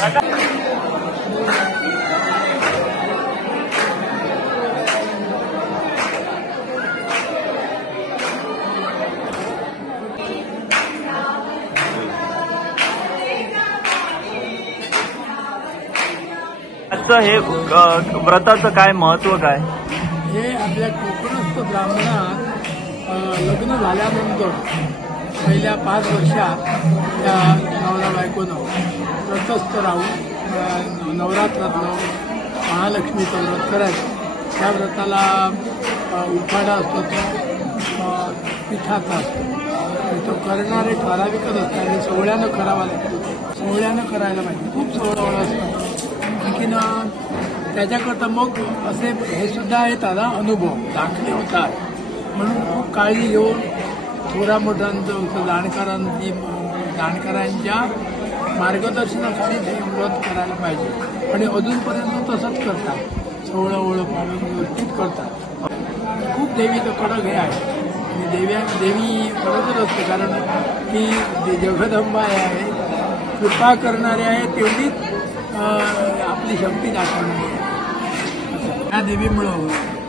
आजचं हे व्रताचं काय महत्व काय? हे आपल्या कोकणस्थ ब्राह्मणात लग्न झाल्यानंतर पहिल्या 5 वर्षात त्या नवरा बायकोनं व्रतस्थ राहून नवरात्रातलं महालक्ष्मीचं व्रत करायचं. त्या व्रताला उखाडा असतो, तो पिठाचा असतो, तो करणारे ठराविकच असतात आणि सोहळ्यानं करावा लागतो. सोहळ्यानं करायला पाहिजे, खूप सोहळा असतो. आणखीन त्याच्याकरता मग असे हे सुद्धा आहेत आता अनुभव दाखले होतात, म्हणून खूप काळजी घेऊन थोरा मोठ्यांचं जाणकारांच्या मार्गदर्शनाखाली हे व्रत करायला पाहिजे. आणि अजूनपर्यंत तसंच करतात, सोहळं ओळख पाळून व्यवस्थित करतात. खूप देवीचं कडक हे आहे आणि देवी करतच असते, कारण ती जगदंबा आहे, कृपा करणारी आहे, तेवढीच आपली शक्ती दाखवणारी आहे. या देवीमुळं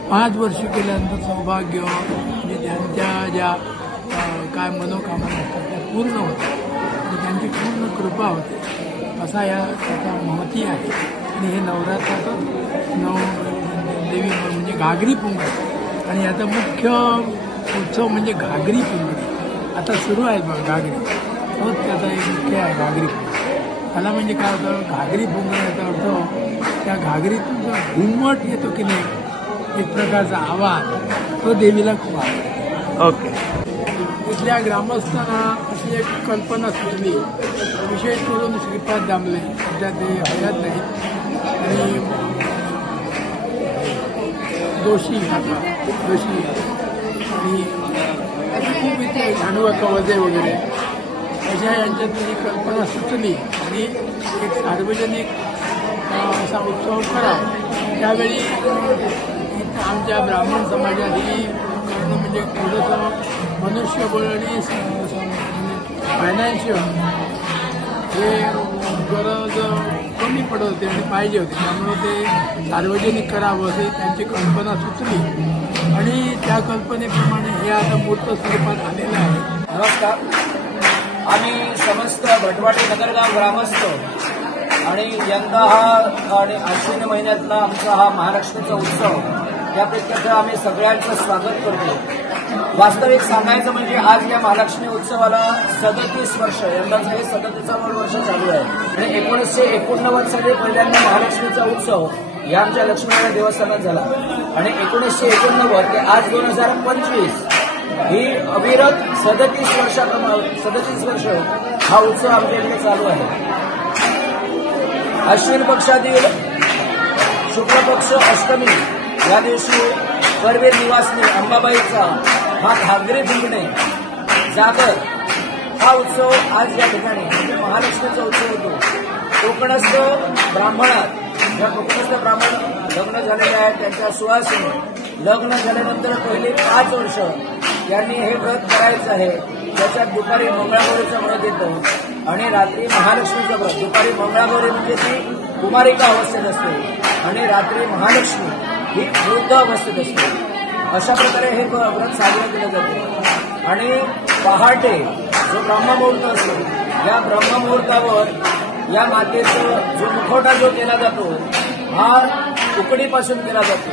5 वर्ष केल्यानंतर सौभाग्य म्हणजे त्यांच्या ज्या काय मनोकामना असतात त्या पूर्ण होतात आणि त्यांची पूर्ण कृपा होते, असा त्याचा महती आहे. आणि हे नवरात्राचं देवी म्हणजे घागरी पुंगडी, आणि याचा मुख्य उत्सव म्हणजे घागरी पुंगडी. आता सुरू आहे बघ घागरी, तोच त्याचा एक मुख्य आहे घागरी पुंगडी. त्याला म्हणजे काय होतं, घागरी पुंगडी याचा अर्थ त्या घागरीतून जो घुमट येतो की नाही, एक प्रकारचा आवाज, तो देवीला खूप आवडतो. ओके. तिथल्या ग्रामस्थांना अशी एक कल्पना सुचली, विशेष करून श्रीपाद दामले, सध्या ते हयात नाही, आणि जोशी आणि त्याची खूप इथे झांडवा कवजे वगैरे अशा यांच्यातून ही कल्पना सुचली आणि एक सार्वजनिक असा उत्सव करा. त्यावेळी आमच्या ब्राह्मण समाजात ही करणं म्हणजे थोडंसं मनुष्यबळ आणि फायनान्शियल हे गरज कमी पडत होते आणि पाहिजे होते, त्यामुळे ते सार्वजनिक करावं असे त्यांची कल्पना सुचली आणि त्या कल्पनेप्रमाणे हे आता मूर्त स्वरूपात आलेलं आहे. नमस्कार. आम्ही समस्त भटवाडी नगरगाव ग्रामस्थ आणि यंदा हा आणि आश्विन महिन्यातला आमचा हा महालक्ष्मीचा उत्सव, यापेक्षा आम्ही सगळ्यांचं स्वागत करतो. वास्तविक सांगायचं म्हणजे आज या महालक्ष्मी उत्सवाला 37 वर्ष, यंदाचं हे 37वे वर्ष चालू आहे. आणि 1989 साली पहिल्यांदा महालक्ष्मीचा उत्सव या आमच्या लक्ष्मीनारायण देवस्थानात झाला आणि 1989 ते आज 2025 ही अविरत 37 वर्ष हा उत्सव आमच्या इकडे चालू आहे. अश्विन पक्षातील शुक्ल पक्ष अष्टमी या दिवशी करवीर निवासनी अंबाबाईचा हा घागरी फुंकणे जागर हा उत्सव आज या ठिकाणी म्हणजे महालक्ष्मीचा उत्सव होतो. कोकणस्थ ब्राह्मणात, या कोकणस्थ ब्राह्मण लग्न झालेले आहेत, त्यांच्या सुवासिनी लग्न झाल्यानंतर पहिले 5 वर्ष यांनी हे व्रत करायचं आहे. त्याच्यात दुपारी मंगळागौरीचा व्रत येतो आणि रात्री महालक्ष्मीचं व्रत. दुपारी मंगळागौरी म्हणजे ती कुमारिका अवस्थेत असते आणि रात्री महालक्ष्मी ही वृद्ध अवस्थेत असते. अशा प्रकारे हे व्रत साजरे केले जाते. आणि पहाटे जो ब्रह्ममुहूर्त असतो, या ब्रह्ममुहूर्तावर या मातेचा जो मुखवटा जो केला जातो हा उकडीपासून केला जातो.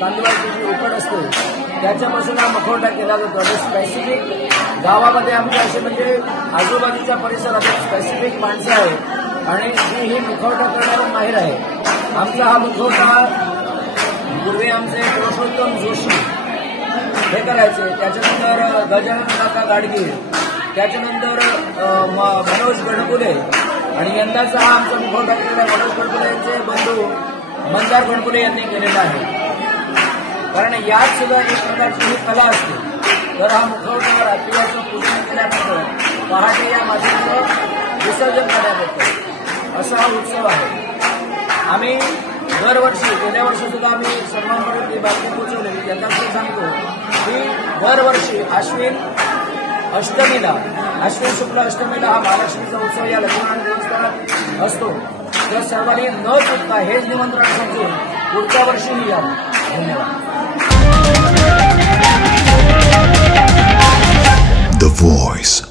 तांदूळाची जी उकड असते त्याच्यापासून हा मुखवटा केला जातो. आणि स्पेसिफिक गावामध्ये आमच्या असे म्हणजे आजूबाजूच्या परिसरात स्पेसिफिक माणसं आहेत आणि ही मुखवटा करणारा माहीर आहे. आमचा हा मुखवटा पूर्वी आमचे पुरुषोत्तम जोशी हे करायचे, त्याच्यानंतर गजानन काका गाडगीळ, त्याच्यानंतर मनोज गणपुले, आणि यंदाचा हा आमचा मुखवटा केलेला मनोज गणपुले यांचे बंधू मंदार गणपुले यांनी केलेला आहे. कारण यात सुद्धा एक प्रकारची ही कला असते. तर हा मुखवटा रात्रीचं पूजन केल्यानंतर पहाटे या मातेचं विसर्जन करण्यात येतं. असा हा उत्सव आहे. आम्ही दरवर्षी, गेल्या वर्षी सुद्धा आम्ही सर्वांपर्यंत ही बातमी पोहोचवली. यंदा सांगतो की दरवर्षी आश्विन शुक्ल अष्टमीला हा महालक्ष्मीचा उत्सव या लक्ष्मीनारायण देवस्थानात असतो. तर सर्वांनी न चुकता हेच निमंत्रण समजून पुढच्या वर्षीही या. धन्यवाद. The Voice